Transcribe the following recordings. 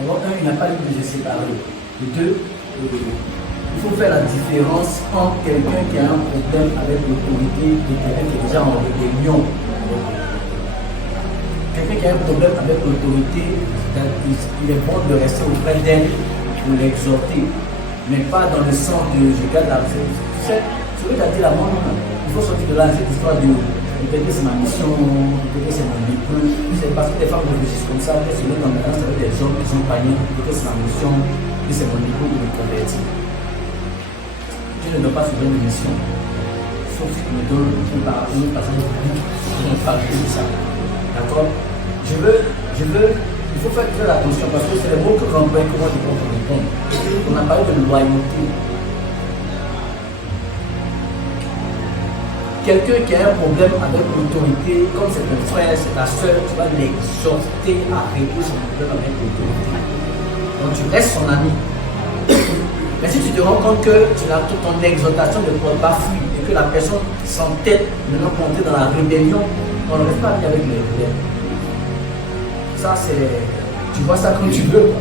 D'abord, il n'a pas lieu de se séparer. Et deux, il faut faire la différence entre quelqu'un qui a un problème avec l'autorité et quelqu'un qui est déjà en rébellion. Quelqu'un qui a un problème avec l'autorité, il est bon de rester auprès d'elle pour l'exhorter, mais pas dans le sens de je garde la vie. Tu sais, ce que tu as dit là, il faut sortir de là, cette histoire de peut-être que c'est ma mission, peut-être que c'est mon époux. C'est parce que les femmes réfléchissent comme ça, qu'elles se mettent en balance avec des hommes qui sont païens, peut-être que c'est ma mission, que c'est mon époux de me convertir. Je ne dois pas trouver une mission, sauf si tu me donnes une passage biblique qui me parle de ça. D'accord? Il faut faire très attention parce que c'est les mots que j'emploie que moi je peux répondre. On a parlé de loyauté. Quelqu'un qui a un problème avec l'autorité, comme c'est ton frère, c'est ta soeur, tu vas l'exhorter à régler son problème avec l'autorité. Donc tu restes son ami. Mais si tu te rends compte que ton exhortation ne porte pas fruit et que la personne s'entête maintenant pour entrer dans la rébellion, on ne reste pas bien avec les rebelles. Ça, c'est. Tu vois ça comme tu veux.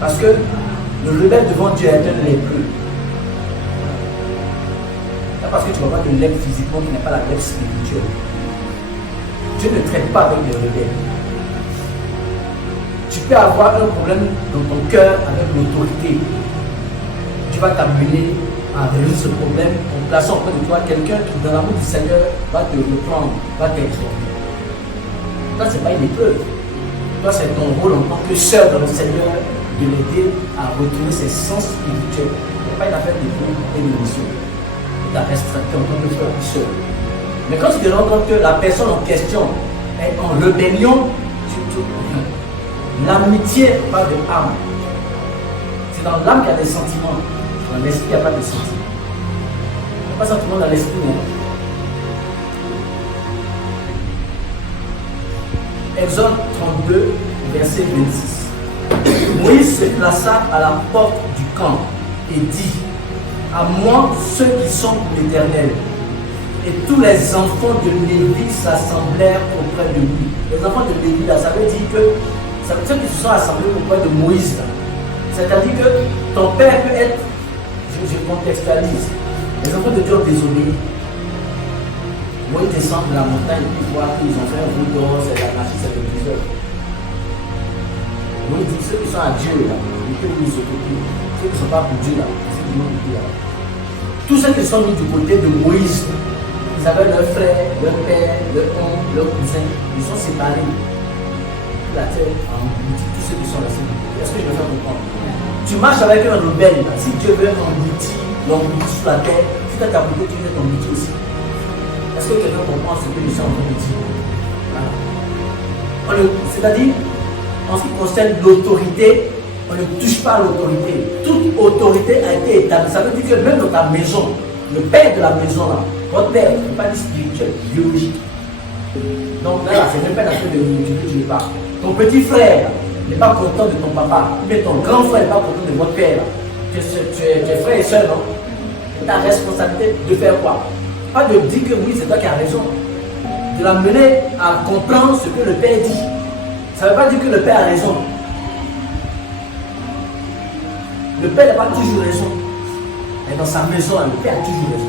Parce que le rebelle devant Dieu est un lépreux. Pas parce que tu ne vois pas de lèpre physiquement qui n'est pas la lèpre spirituelle. Dieu ne traite pas avec les rebelles. Tu peux avoir un problème dans ton cœur avec l'autorité. Dieu va t'amener à résoudre ce problème en plaçant auprès de toi quelqu'un qui, dans l'amour du Seigneur, va te reprendre, va t'exhorter. Ça, ce n'est pas une épreuve. Toi, c'est ton rôle en tant que sœur dans le Seigneur de l'aider à retrouver ses sens spirituels. Ce n'est pas une affaire d'épreuve et de mission. Ta restricté en tant que frère ou sœur. Mais quand tu te rends compte que la personne en question est en rébellion, l'amitié pas de âme. C'est dans l'âme qu'il y a des sentiments. Dans l'esprit, il n'y a pas de sentiments. Il n'y a pas de sentiments dans l'esprit. Exode 32, verset 26. Moïse se plaça à la porte du camp et dit: à moi, ceux qui sont pour l'Éternel. Et tous les enfants de Lévi s'assemblèrent auprès de lui. Les enfants de Lévi, là, ça veut dire que ceux qui se sont assemblés auprès de Moïse, c'est-à-dire que ton père peut être, je contextualise, les enfants de Dieu ont désobéi. Moïse descend de la montagne et puis voit qu'ils ont fait un bout d'or, c'est l'anarchie, c'est le bizarre. Moïse dit: ceux qui sont à Dieu, là, ils peuvent nous s'occuper. Ceux qui ne sont pas pour Dieu, là, tous ceux qui sont mis du côté de Moïse, ils avaient leur frère, leur père, leur oncle, leur cousin, ils sont séparés. La terre a englouti tous ceux qui sont restés. Est-ce que je vais faire comprendre? Tu marches avec un rebelle, si Dieu veut l'engloutir sur la terre, si tu as ta bouteille, tu veux t'engloutir aussi. Est-ce que quelqu'un comprend ce que nous sommes en train de dire? C'est-à-dire, en ce qui concerne l'autorité, on ne touche pas à l'autorité. Toute autorité a été établie. Ça veut dire que même dans ta maison, le père de la maison, là, votre père, n'est pas dit spirituel, biologique. Donc là, c'est même pas l'affaire de l'autorité que je parle. Ton petit frère n'est pas content de ton papa, mais ton grand frère n'est pas content de votre père. Tu es frère et soeur, non? Ta responsabilité de faire quoi? Pas de dire que oui, c'est toi qui as raison. De l'amener à comprendre ce que le père dit. Ça ne veut pas dire que le père a raison. Le père n'a pas toujours raison. Mais dans sa maison, le père a toujours raison.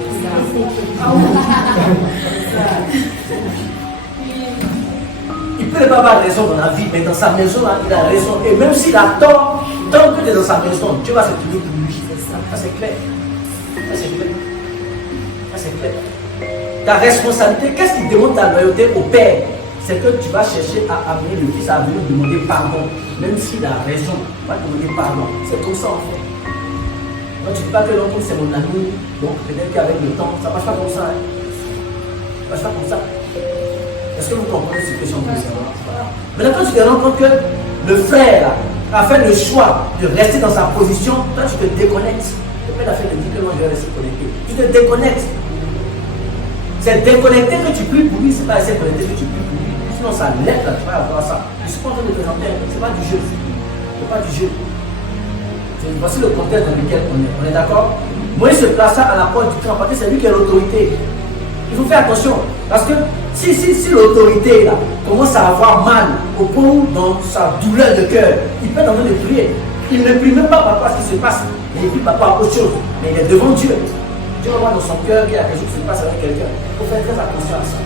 Il peut ne pas avoir raison dans la vie, mais dans sa maison, là, il a raison. Et même s'il a tort, tant que tu es dans sa maison, Dieu va se trouver pour lui. Ça, c'est clair. Ça, c'est clair. Ça, c'est clair. Ta responsabilité, qu'est-ce qui demande ta loyauté au père? C'est que tu vas chercher à amener le fils à venir demander pardon. Même s'il a raison, il va demander pardon. C'est comme ça en fait. Moi, tu ne dis pas que l'autre c'est mon ami, donc peut-être qu'avec le temps, ça ne marche pas comme ça. Hein. Ça ne marche pas comme ça. Est-ce que vous comprenez ce que je suis en train de dire? Maintenant, quand tu te rends compte que le frère a fait le choix de rester dans sa position, toi tu te déconnectes. Le père a fait de dire que moi je vais rester connecté. Tu te déconnectes. C'est déconnecté que tu pries pour lui, c'est pas assez connecté que tu pries pour lui. Sinon, ça l'aide là, tu vas avoir ça. Je suis pas en train de présenter, c'est pas du jeu. C'est pas du jeu. Voici le contexte dans lequel on est. On est d'accord? Moïse se plaça à la porte du camp parce que c'est lui qui a l'autorité. Il faut faire attention. Parce que si l'autorité là commence à avoir mal au point où dans sa douleur de cœur, il peut être en train de prier. Il ne prie même pas par rapport à ce qui se passe, mais il prie par rapport à autre chose. Mais il est devant Dieu. Dieu va voir dans son cœur qu'il y a quelque chose qui se passe avec quelqu'un. Il faut faire très attention à ça.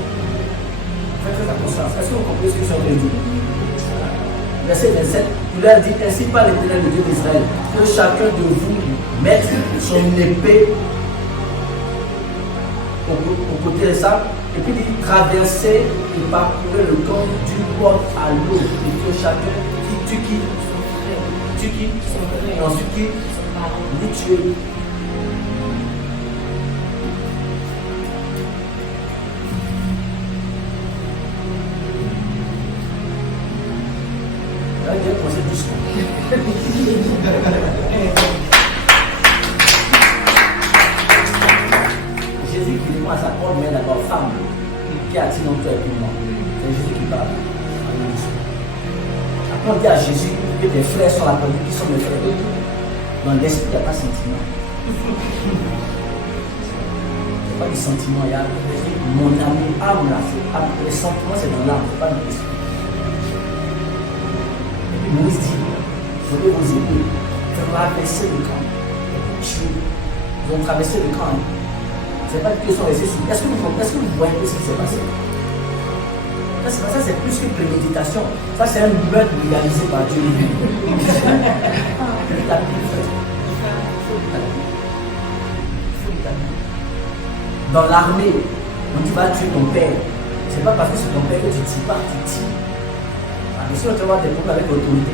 Faites très attention à ça. Est-ce que vous comprenez ce que je suis en train de dire? Verset 27, il leur dit ainsi par l'Éternel, le Dieu d'Israël, que chacun de vous mette son épée au côté de ça, et puis il dit traverser et parcourir le camp du port à l'eau, et que chacun qui tue qui, et ensuite qui les tuer. Là, il y a commencé doucement. Jésus qui répond à sa porte, mais d'abord femme qui attire notre cœur pour moi. C'est Jésus qui parle. Après, on dit à Jésus que tes frères sont la conduite, qui sont mes frères. Dans l'esprit, il n'y a pas de sentiment. Il n'y a pas de sentiment. Il y a mon amour, âme là. Les sentiments, c'est dans l'âme, c'est pas dans l'esprit. Moïse dit, prenez vos épées, traversez le camp. Ils ont traversé le camp. Ce n'est pas qu'ils sont restés sous. Est-ce que vous voyez ce qui s'est passé? Ça, c'est plus que préméditation. Ça, c'est un meurtre réalisé par Dieu lui-même. Dans l'armée, quand tu vas tuer ton père, ce n'est pas parce que c'est ton père que tu ne tires pas, tu tires. Mais si on te voit des problèmes avec l'autorité,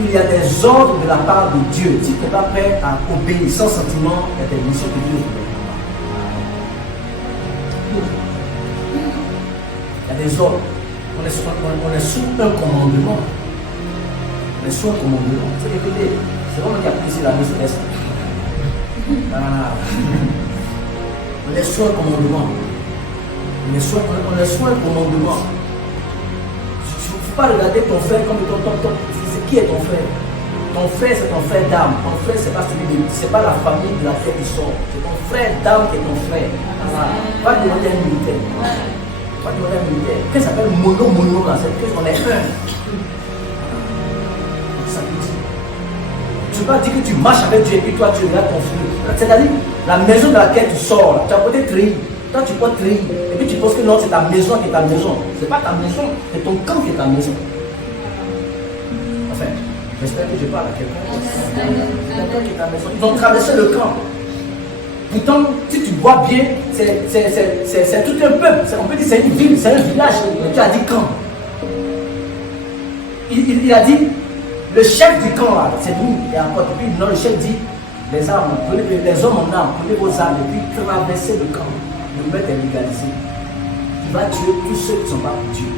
il y a des ordres de la part de Dieu. Si tu n'es pas prêt à obéir sans sentiment, il y a des missions que Dieu veut. Il y a des ordres. On est sous un commandement. On est sous un commandement. C'est vraiment qui a pris la mise céleste. On est sous un commandement. On est sous un commandement. Il ne faut pas regarder ton frère comme ton. Qui est ton frère? Ton frère, c'est ton frère d'âme. Ton frère, c'est pas la famille de la fête du sort. C'est ton frère d'âme qui est ton frère. Pas demander un militaire. Pas demander un militaire. Qu'est-ce que ça s'appelle mono là? C'est parce qu'on est un. Ça veut dire. Tu ne peux pas dire que tu marches avec Dieu et puis toi tu regardes ton frère. C'est-à-dire, la maison de laquelle tu sors, tu as peut-être trahi. Toi tu peux trahir. Et puis tu penses que non, c'est ta maison qui est ta maison. C'est pas ta maison, c'est ton camp qui est ta maison. Enfin, j'espère que je parle à quelqu'un. Ils ont traversé le camp. Pourtant, si tu vois bien, c'est tout un peuple. On peut dire c'est une ville, c'est un village. Mais tu as dit camp. Il a dit, le chef du camp là, c'est nous. Et encore, puis non, le chef dit, les armes, les hommes en armes, prenez vos armes et puis traversez le camp. Le maître est légalisé. Il va tuer tous ceux qui ne sont pas pour Dieu.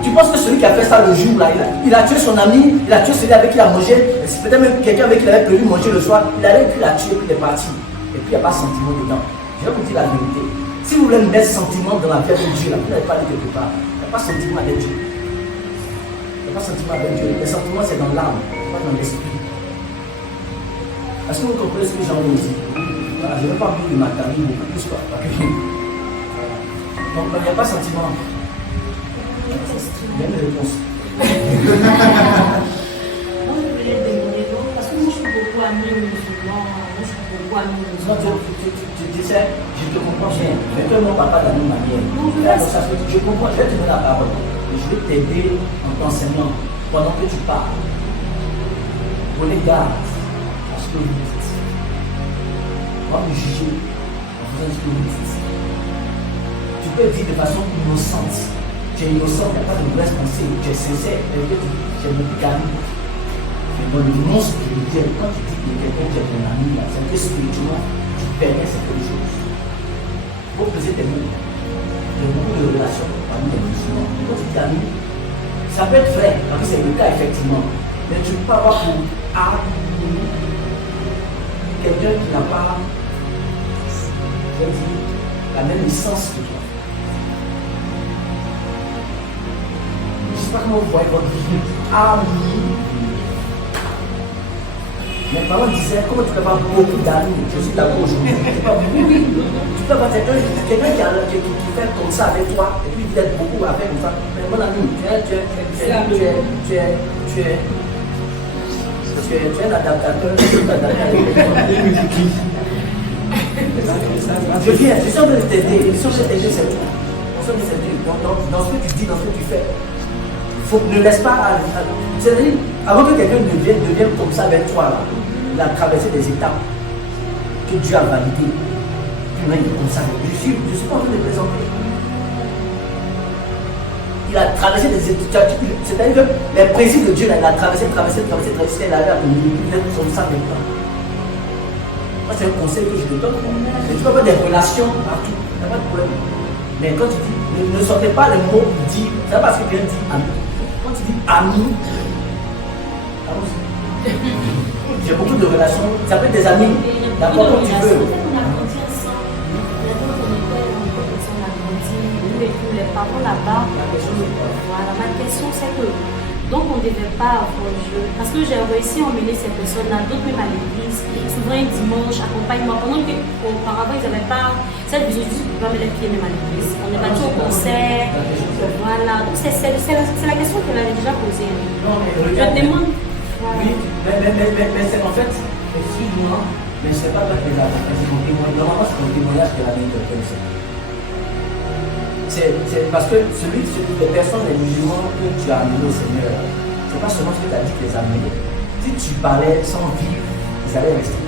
Tu penses que celui qui a fait ça le jour là, il a tué son ami, il a tué celui avec qui il a mangé, c'est peut-être même quelqu'un avec qui il avait prévu manger le soir, il allait puis il a tué, puis il est parti. Et puis il n'y a pas de sentiment dedans. Je vais vous dire la vérité. Si vous voulez mettre sentiment dans la vie de Dieu, là, vous n'allez pas aller quelque part. Il n'y a pas de sentiment avec Dieu. Il n'y a pas de sentiment avec Dieu. Le sentiment c'est dans l'âme, pas dans l'esprit. Est-ce que vous comprenez ce que j'en veux aussi? Voilà, je ne vais pas vivre de ma famille beaucoup plus quoi. Donc il n'y a pas de sentiment. Il y a une réponse. Moi, je voulais demander donc, parce que moi, je suis beaucoup amie musulman, moi, je suis beaucoup amie musulman. Tu sais, je te comprends bien, mais que mon papa de la même manière. Je comprends, je vais te donner la parole. Et je vais t'aider en t'enseignant pendant que tu parles. Prenez garde à ce que vous dites. On va vous juger en faisant ce que vous dites. Tu peux dire de façon innocente. Tu es innocent, il n'y a pas de mauvaise pensée, tu es sincère, tu es mon ami. Mais dans le nom spirituel, quand tu dis que quelqu'un qui est ton ami, c'est que spirituellement, tu permets certaines choses. Pour poser tes mots, il y a beaucoup de relations parmi les musulmans. Quand tu dis ami, ça peut être vrai, parce que c'est le cas effectivement, mais tu ne peux pas avoir pour ami quelqu'un qui n'a pas, je veux dire, la même licence que toi. Je ne sais pas comment vous voyez votre vie. Ami. Mes parents disaient, comment tu peux avoir beaucoup d'amis? Je suis d'accord aujourd'hui. Tu peux avoir beaucoup. Tu peux avoir quelqu'un qui fait comme ça avec toi, et puis il t'aide beaucoup avec comme ça. Mais mon ami, tu es un adaptateur. Je viens, je suis en train de t'aider. Je suis en train de t'aider, c'est tout. Dans ce que tu dis, dans ce que tu fais. Ne laisse pas. C'est-à-dire, avant que quelqu'un devienne comme ça avec toi, là, il a traversé des étapes que Dieu a validées. Puis maintenant, il est comme ça. Je suis pas en train de plaisanter. Il a traversé des étapes. C'est-à-dire que les principes de Dieu, là, il a traversé, il a être comme ça maintenant. Moi, c'est un conseil que je te donne. Tu peux avoir des relations partout. Il n'y a pas de problème. Mais quand tu dis, ne sortez pas les mots dit, c'est pas parce que quelqu'un dit ami. Quand tu dis ami, j'ai beaucoup de relations, ça peut être des amis, d'accord, comme tu veux. Les parents là-bas, voilà, ma question c'est que donc on ne devait pas avoir jeu parce que j'ai réussi à emmener ces personnes-là, d'autres même à l'église, souvent un dimanche, accompagnement, pendant qu'auparavant ils n'avaient pas cette vision du pouvoir mettre les pieds même à l'église. On est battu au concert, voilà. Donc c'est la question qu'elle avait déjà posée. Je demande. Oui, mais c'est en fait, excuse-moi, mais c'est pas toi qui l'as fait, c'est mon témoignage. Normalement, c'est mon témoignage qu'elle avait interpellé. C'est parce que les personnes, les musulmans que tu as amenés au Seigneur, c'est pas seulement ce que tu as dit que les amenés. Si tu parlais sans vivre, ils allaient rester.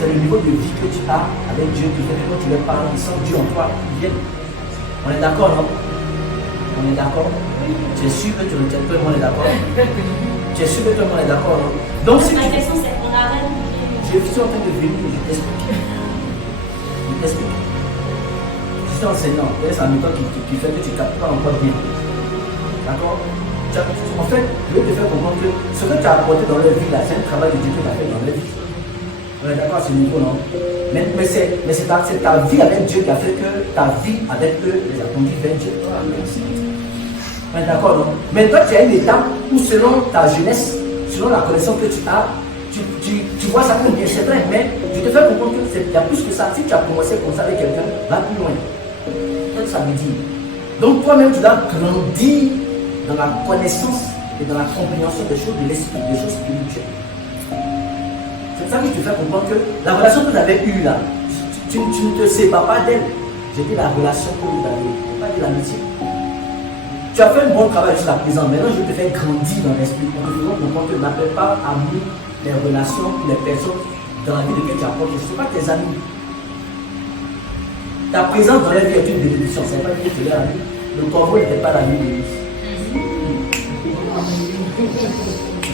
C'est le niveau de vie que tu as avec Dieu qui fait que quand tu leur parles, ils sentent Dieu en toi, ils viennent. On est d'accord, non? On est d'accord? Tu es sûr que tout le monde est d'accord? Tu es sûr que tout le monde est d'accord, non? Donc, si la question c'est qu'on arrête. Je suis en train de venir, je t'explique. Je suis enseignant, et c'est un méthode qui fait que tu ne captes pas encore bien. D'accord? En fait, je vais te faire comprendre que ce que tu as apporté dans leur vie, là, c'est un travail de Dieu que tu as fait dans leur vie. On est d'accord à ce niveau, non? Mais c'est ta vie avec Dieu qui a fait que ta vie avec eux les a conduits vers Dieu. On est d'accord, non? Mais toi, tu as une étape où, selon ta jeunesse, selon la connaissance que tu as, tu vois ça comme bien, c'est vrai, mais je te fais comprendre qu'il y a plus que ça. Si tu as commencé comme ça avec quelqu'un, va plus loin. Qu'est-ce que ça veut dire? Donc toi-même, tu dois grandir dans la connaissance et dans la compréhension des choses de l'esprit, des choses spirituelles. C'est ça que je te fais comprendre que la relation que vous avez eue là, tu ne te sépares pas d'elle. J'ai dit la relation que vous avez, pas dit l'amitié. Tu as fait un bon travail jusqu'à présent. Maintenant, je te fais grandir dans l'esprit. On te fait comprendre que n'appelle pas amis les relations, les personnes dans la vie de que tu apportes. Ce ne sont pas tes amis. Ta présence dans leur vie est une bénédiction. Ce n'est pas que tu es ami. Le corbeau n'était pas l'ami de Dieu.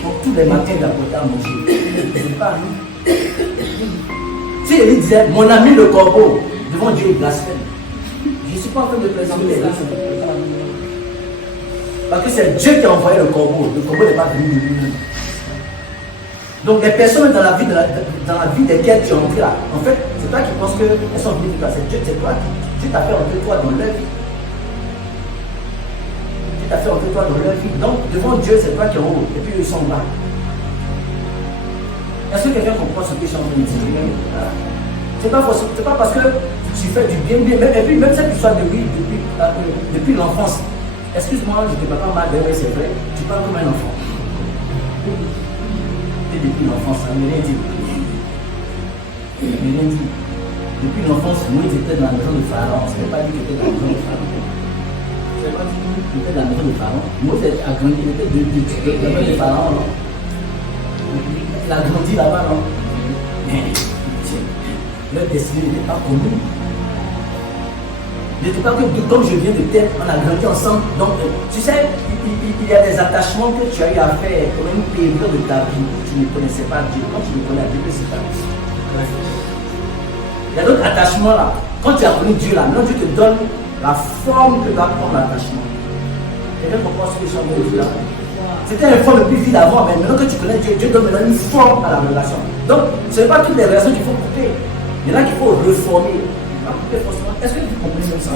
Donc tous les matins, il apportait à manger. Ce n'est pas ami. Si Élie disait, mon ami le corbeau, devant Dieu, il blasphème. Je ne suis pas en train de présenter les gens. Parce que c'est Dieu qui a envoyé le corbeau. Le corbeau n'est pas venu de lui-même. Donc les personnes dans la vie desquelles tu es entré là, en fait, c'est toi qui penses qu'elles sont venues de toi. C'est Dieu, c'est toi qui t'a fait entrer toi dans leur vie. Tu t'as fait entrer toi dans leur vie. Donc devant Dieu, c'est toi qui es en haut. Et puis ils sont bas. Est-ce que quelqu'un comprend ce que je suis en train de dire? C'est pas parce que tu fais du bien. Et puis même cette histoire de oui, depuis l'enfance. Excuse-moi, je ne te parle pas mal, mais c'est vrai. Tu parles comme un enfant. Depuis l'enfance, ça ne m'a rien dit. Depuis l'enfance, Moïse était dans la maison de Pharaon. Je ne pas dit qu'il était dans la maison de Pharaon. Je ne pas dit qu'il était dans la maison de Pharaon. Moïse a grandi, il était dans la maison de Pharaon. Non? Il a grandi là-bas, non? Mais leur destinée n'était pas commune. Je ne dis pas que comme je viens de tête, on a grandi ensemble. Donc, tu sais, il y a des attachements que tu as eu à faire comme une période de ta vie où tu ne connaissais pas Dieu. Quand tu le connais, Dieu, c'est ta vie. Il y a d'autres attachements là. Quand tu as connu Dieu là, maintenant Dieu te donne la forme que doit prendre l'attachement. Quelqu'un comprend ce que je suis en train de dire là? C'était une forme depuis vie d'avant, mais maintenant que tu connais Dieu, Dieu donne maintenant une forme à la relation. Donc, ce n'est pas toutes les relations qu'il faut couper. Il y en a qu'il faut reformer. Est-ce que vous comprenez ça?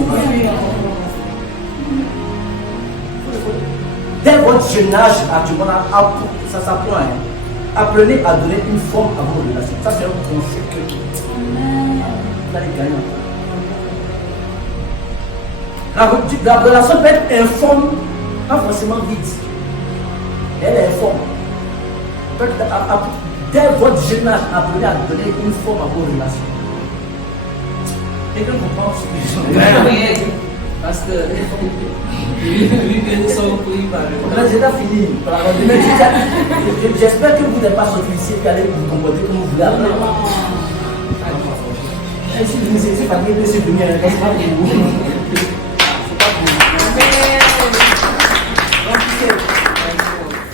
Dès votre jeune âge, actuellement, ça s'apprend. apprenez à donner une forme à vos relations. Ça, c'est un concept que vous allez gagner. La relation peut être informe, pas forcément vite. Elle est informe. Dès votre jeune âge, apprenez à donner une forme à vos relations. Quelqu'un comprend ce que je dis? Parce que nous sommes pris par le. Là, j'ai pas fini. J'espère que vous n'êtes pas sorti ici et allez vous comporter comme vous voulez après. Si vous êtes fatigué, c'est venu à un